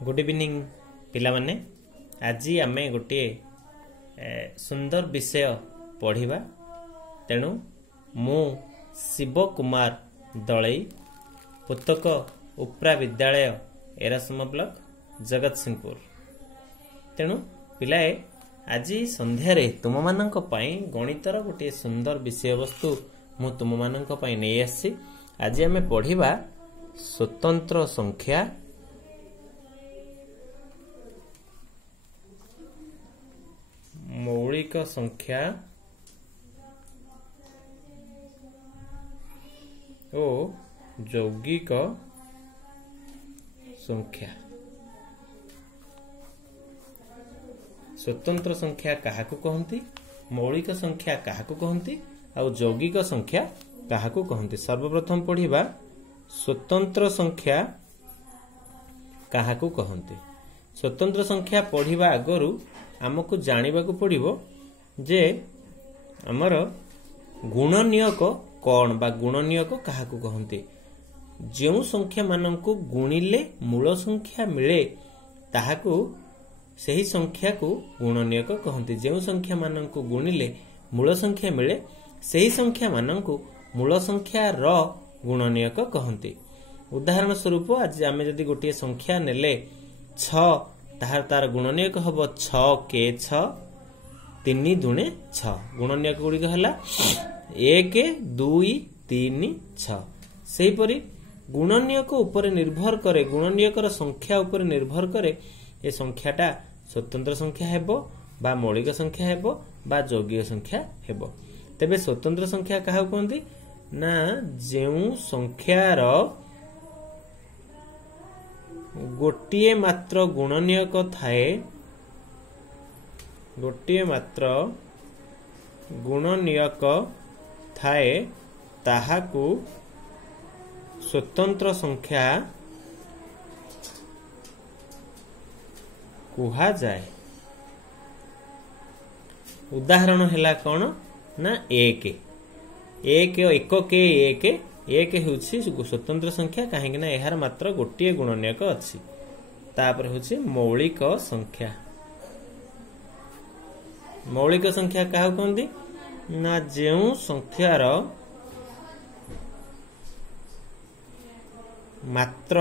Good evening पिला माने। आज आमे गोटे सुंदर विषय पढ़िबा। तेणु मु शिव कुमार दलई पुस्तक उपरा विद्यालय एरासम ब्लॉक जगत सिंहपुर। तेणु पिलाए आज संध्यारे तुम मानक पई गणितर गोटे सुंदर विषय वस्तु मु तुम मानक पई नै आसी। आज आमे पढ़िबा स्वतंत्र संख्या मौलिक संख्या ओ यौगिक संख्या। स्वतंत्र संख्या काहाकू कहंती, मौलिक संख्या काहाकू कहंती और यौगिक संख्या काहाकू कहंती। सर्वप्रथम पढ़िबा स्वतंत्र संख्या काहाकू कहंती। स्वतंत्र संख्या पढ़िबा आगरू आमको जानिबाकू पड़िबो जे हमर गुणनियक कौन बा गुणनियक काहाकू कहंती। जो संख्या माननकू गुणिले मूल संख्या मिले ताहाकू सही संख्या को गुणनियक कहंती। जो संख्या माननकू गुणिले मूल संख्या मिले सही संख्या माननकू मूल संख्या र गुणनियक कहंती। उदाहरण स्वरूप आज आमे जदि गोटे संख्या नेले 6 तार गुणनियक हबो 6 के 6 3 दुणे 6। गुणनियक गुड़िक हला 1 2 3 6। सेही परी गुणनियक ऊपर निर्भर करे, गुणनियकर संख्या ऊपर निर्भर करे ए संख्याटा स्वतंत्र संख्या हेबो बा मौलिक संख्या हेबो बा यौगिक संख्या हेबो। तेबे स्वतंत्र संख्या काहा कहंती ना जेउ संख्यार गोटिए मात्र गुणनियक थाए, गोटिए मात्र गुणनियक थाए ताहाकू स्वतंत्र संख्या कुहा जाए। उदाहरण हैला कौन ना 1 होउछि स्वतंत्र संख्या काहे कि ना एहार मात्र गोटिए गुणनियक अछि। तापर होउछि मौलिक संख्या। मौलिक संख्या काहा कहंदी ना जेउ संख्यार मात्र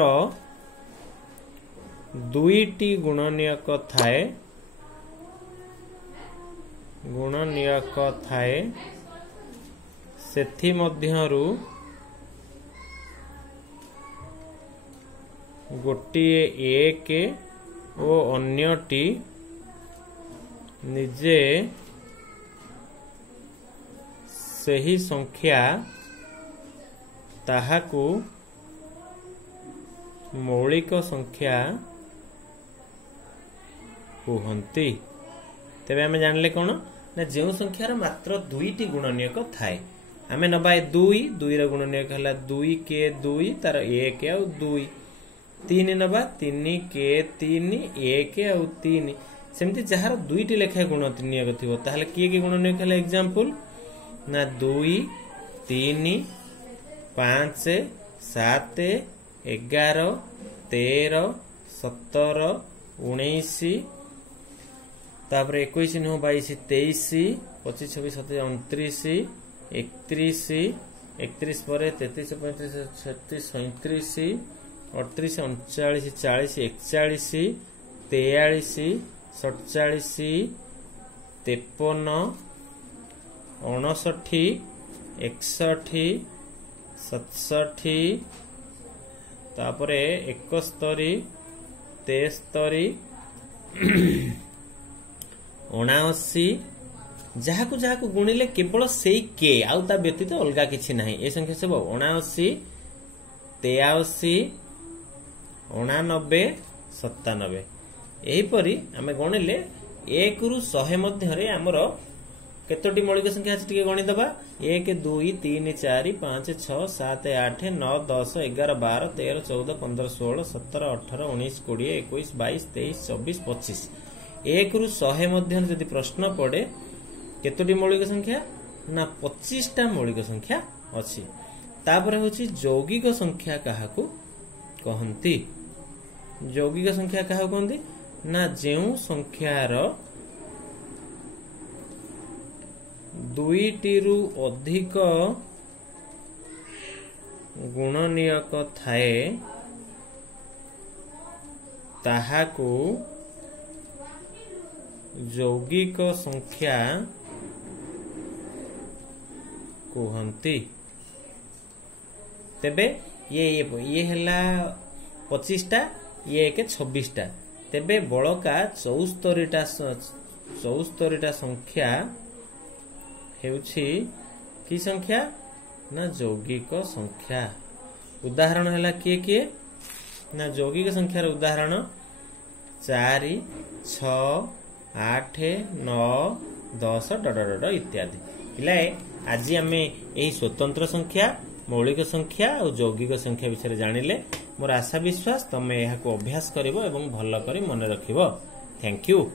2टी गुणनियक थाए सेथि मध्यरु गोटिए 1 ओ अन्यटी निजे सही संख्या ताहाकू मौलिक संख्या कहंती। तेबे आमे जानले कोन ना जो संख्यार मात्र 2टी गुणनियक थाए आमे नबा 2 रो गुणनियक हला 2 के 2 तार 1 और 2। 3 नबा 3 के 3 1 और 3। सेमती जहार 2टी लेखा गुणनियक थिबो ताहले किए के गुणनियक हला एग्जांपल ना 2 3 5 7 11 13 17 19 तापर 21 नु 22 23 25 26 27 29 31 ପରେ 33 35 36 37 38 39 40 41 43 47 53 59 61 67 तापरे 71 73 79 जहाकू जहाकू गुणिले केवल सेई के आउ ता व्यतीत अलगा किछि नाही। ए संख्या सब 79 83 89 97। एही परी आमे गणिले 1 रु 100 मध्यरे हमर केतोटी मौलिक संख्या अछि टिके गणि दबा। 1 2 3 4 5 6 7 8 9 10 11 12 13 14 15 16 17 18 19 20 21 22 23 24 25। 1 रु 100 मध्य यदि प्रश्न पड़े केतोटी मौलिक संख्या ना 25टा मौलिक संख्या अछि। तापर होछि यौगिक संख्या काहाकू कहंती। ଯୌଗିକ ସଂଖ୍ୟା କାହାକୁ କହନ୍ତି ନା ଯେଉଁ ସଂଖ୍ୟାର ଦୁଇଟିରୁ ଅଧିକ ଗୁଣନୀୟକ ଥାଏ ତାହାକୁ ଯୌଗିକ ସଂଖ୍ୟା କୁହନ୍ତି। ତେବେ ये ହେଲା 25टा ये एक 26टा तेबे बड़का 74टा संख्या हेउछि की संख्या ना यौगिक संख्या। उदाहरण है किए ना यौगिक संख्यार उदाहरण 4 6 8 9 10 डड इत्यादि। पिलाए आज आम यही स्वतंत्र संख्या मौलिक संख्या और यौगिक संख्या विषय जानिले मोर आशा विश्वास तमे यहाको अभ्यास करिवो एवं भल करी मन रखिवो। Thank you.